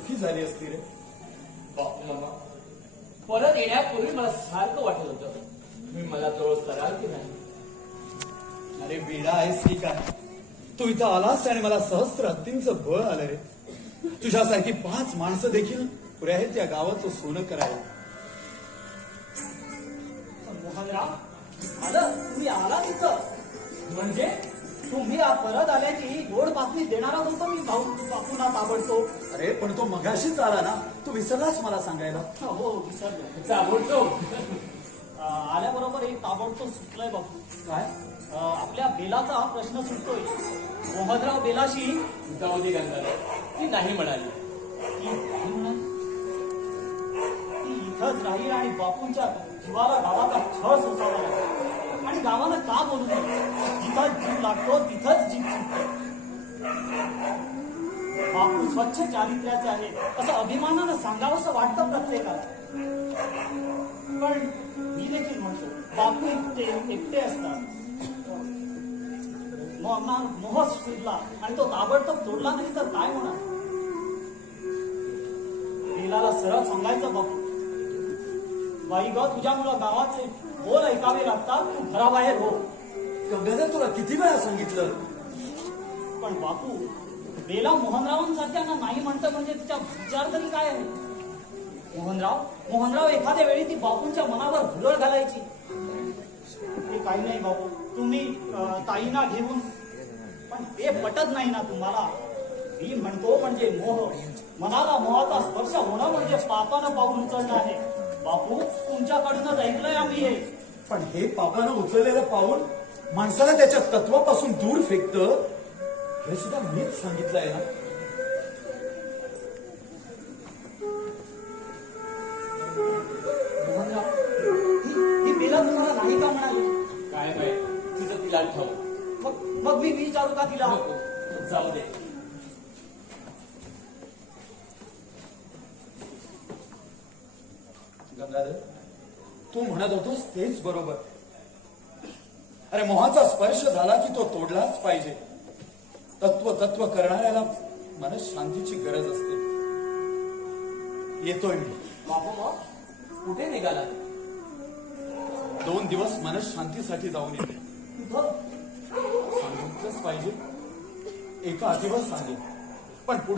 सुखी झाली असती रे. बापू मामा, परत येण्यापूर्वी मला सारखं वाटत होतं तुम्ही मला जवळ कराल की नाही. अरे वेडा आहेस की काय? तू इथं आलास आणि मला सहस्त्र हत्तींचं बळ आलं रे. तुझ्यासारखी 5 माणसं देखील पुरे आहेत त्या गावाचं सोनं करायला. मोहनराव आलं, तुम्ही आला तिथं. म्हणजे तुम्ही परत आल्याची गोड बातमी देणारा होतो मी बापूंना ताबडतोब. अरे पण तो मगाशीच आला ना, तू विसरलास मला सांगायला. हो विसरलो. ताबडतोब आल्याबरोबर एक ताबडतोब सुटलंय बापू. काय? आपल्या बेलाचा हा प्रश्न सुटतोय. मोहनराव बेलाशी जाऊ दे गंगाधर, ती नाही म्हणाली. ती इथंच राहील आणि बापूंच्या जीवाला गावाचा छळ सोसावा लागतो. आणि गावानं का बोलू नये? जिथं जीव लागतो तिथंच जीव सुटतो. बापू स्वच्छ चारित्र्याचे आहेत असं अभिमानानं सांगावंसं वाटतं प्रत्येकाला. पण मी देखील म्हणतो बापू एकटे असतात. मोह शिरला आणि तो ताबडतोब तोडला नाही तर काय होणार? बेलाला सरळ सांगायचं बापू, बाई ग तुझ्यामुळं गावाचे बोल ऐकावे लागतात, तू घराबाहेर हो. गंगाधर तुला किती वेळा सांगितलं? पण बापू बेला मोहनरावांसारख्यांना नाही म्हणतं म्हणजे तिच्या विचार तरी काय आहे? मोहनराव एखाद्या वेळी ती बापूंच्या मनावर भुरळ घालायची. ते काही नाही बापू, तुम्ही ताईंना घेऊन, पण ते पटत नाही ना तुम्हाला. मी म्हणतो म्हणजे मोह, मनाला मोहाचा स्पर्श होणं म्हणजे पापानं पाऊल उचलणं आहे. बापू तुमच्याकडूनच ऐकलंय आम्ही हे. पण हे पापानं उचललेलं पाऊल माणसाला त्याच्या तत्वापासून दूर फेकतं, हे सुद्धा मीच सांगितलंय ना. मोहनराव ही बेला तुम्हाला नाही का म्हणाली? काय माहित, तिचं तिला ठाऊक. मग मी विचारू का तिला? नको, जाऊ दे. गंगाधर तू म्हणत होतोस तेच बरोबर. अरे मोहाचा स्पर्श झाला की तो तोडलाच पाहिजे. तत्व करणाऱ्याला मनशांतीची गरज असते. येतोय मी. बापू मग कुठे निघाला? 2 दिवस मनशांतीसाठी जाऊन येते. कुठं? सांगितलंच पाहिजे. एका दिवस सांगेन, पण पुढे